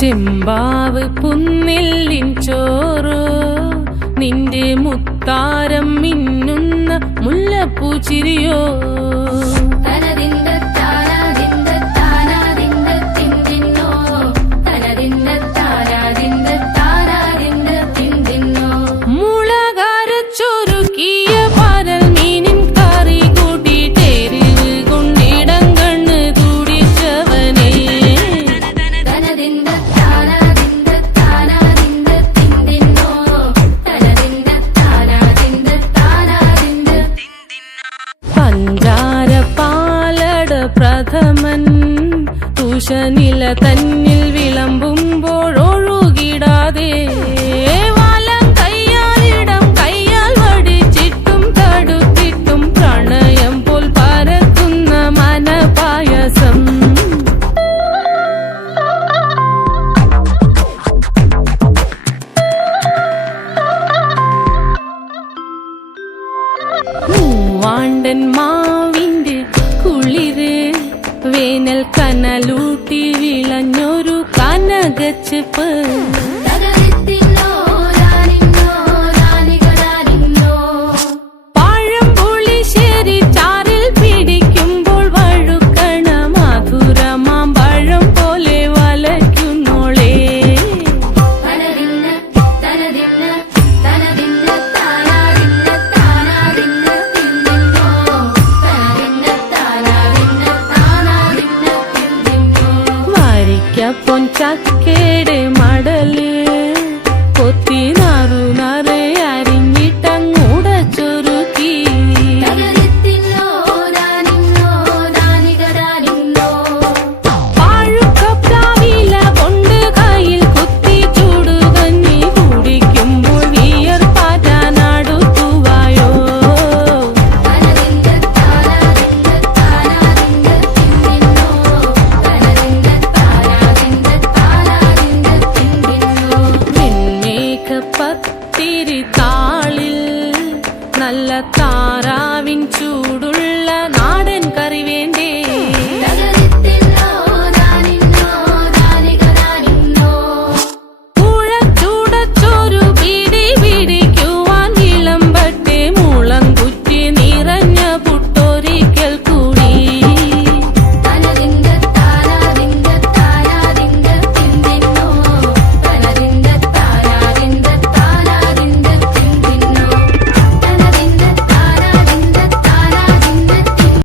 ചെമ്പാവ് പുന്നെല്ലിൻ ചോറ് നിന്റെ മുത്താരം മിന്നുന്ന മുല്ലപ്പൂച്ചിരിയോ പ്രഥമൻ തുഷനില തന്നിൽ വിളമ്പുമ്പോഴൊഴുകിടാതെ വലം കയ്യാലിടം കയ്യാൽ വടിച്ചിട്ടും തടുത്തിട്ടും പ്രണയം പോൽ പരക്കുന്ന മനപായസം മൂവാണ്ടൻ മാവിന്റെ കുളിര് വേനൽ കനലൂട്ടി വിളഞ്ഞൊരു കനകച്ചെപ്പ് പഴംപുളിശ്ശേരി ചാറിൽ പിടിക്കുമ്പോൾ വഴുക്കണ മധുരമാം പഴം പോലെ വലയ്ക്കുന്നോളേ പൊൻചക്കേടെ